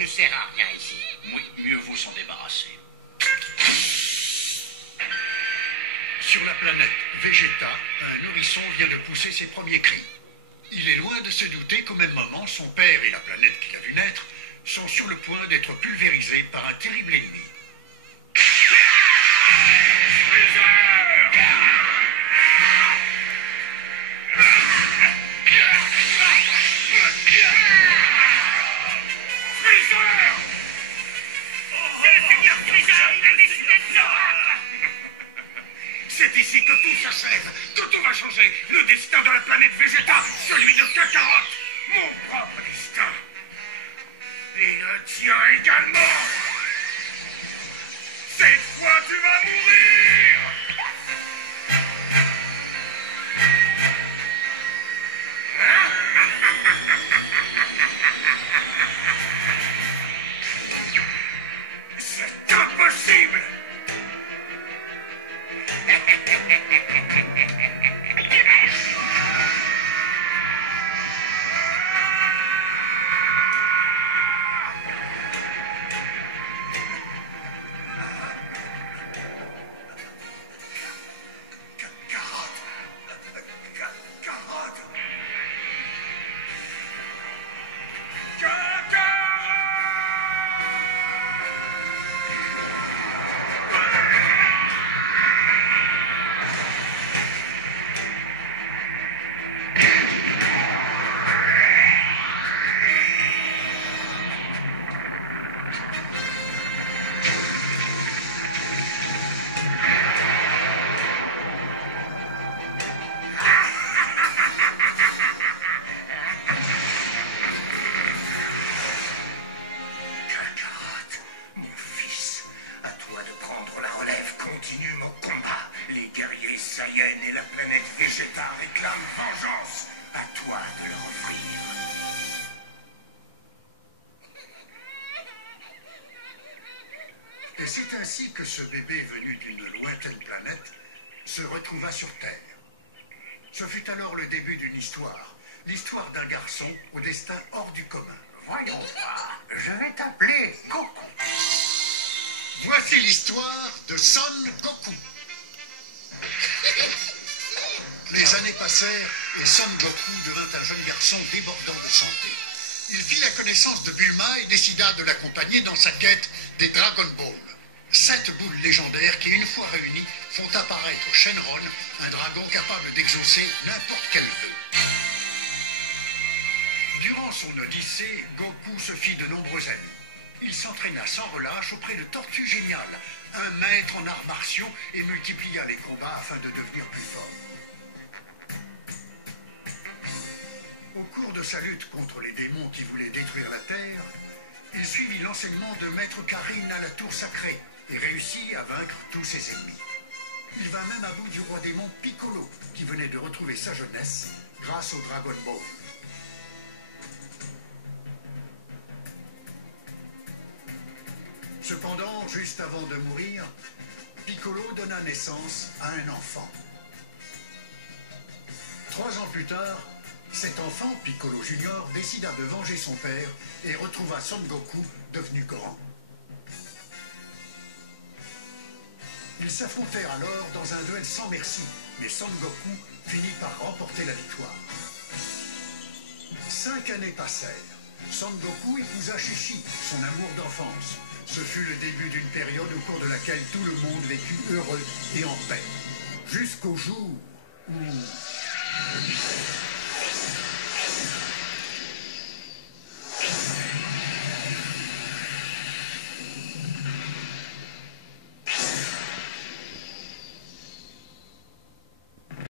ne sert à rien ici. Oui, mieux vaut s'en débarrasser. Sur la planète Vegeta, un nourrisson vient de pousser ses premiers cris. Il est loin de se douter qu'au même moment, son père et la planète qu'il a vu naître sont sur le point d'être pulvérisés par un terrible ennemi. C'est ici que tout s'achève, que tout va changer. Le destin de la planète Vegeta, celui de Kakarot, mon propre destin. Et le tien également. Cette fois, tu vas mourir. C'est impossible. Continue mon combat. Les guerriers Saiyans et la planète Vegeta réclament vengeance. À toi de leur offrir. Et c'est ainsi que ce bébé venu d'une lointaine planète se retrouva sur Terre. Ce fut alors le début d'une histoire, l'histoire d'un garçon au destin hors du commun. Voyons voir. Je vais t'appeler Goku. Voici l'histoire de Son Goku. Les années passèrent et Son Goku devint un jeune garçon débordant de santé. Il fit la connaissance de Bulma et décida de l'accompagner dans sa quête des Dragon Ball. 7 boules légendaires qui, une fois réunies, font apparaître Shenron, un dragon capable d'exaucer n'importe quel vœu. Durant son odyssée, Goku se fit de nombreux amis. Il s'entraîna sans relâche auprès de Tortue Géniale, un maître en arts martiaux, et multiplia les combats afin de devenir plus fort. Au cours de sa lutte contre les démons qui voulaient détruire la Terre, il suivit l'enseignement de Maître Karine à la Tour Sacrée et réussit à vaincre tous ses ennemis. Il vint même à bout du roi démon Piccolo, qui venait de retrouver sa jeunesse grâce au Dragon Ball. Cependant, juste avant de mourir, Piccolo donna naissance à un enfant. 3 ans plus tard, cet enfant, Piccolo Junior, décida de venger son père et retrouva Son Goku devenu grand. Ils s'affrontèrent alors dans un duel sans merci, mais Son Goku finit par remporter la victoire. 5 années passèrent. Son Goku épousa Chi-Chi, son amour d'enfance. Ce fut le début d'une période au cours de laquelle tout le monde vécut heureux et en paix. Jusqu'au jour où...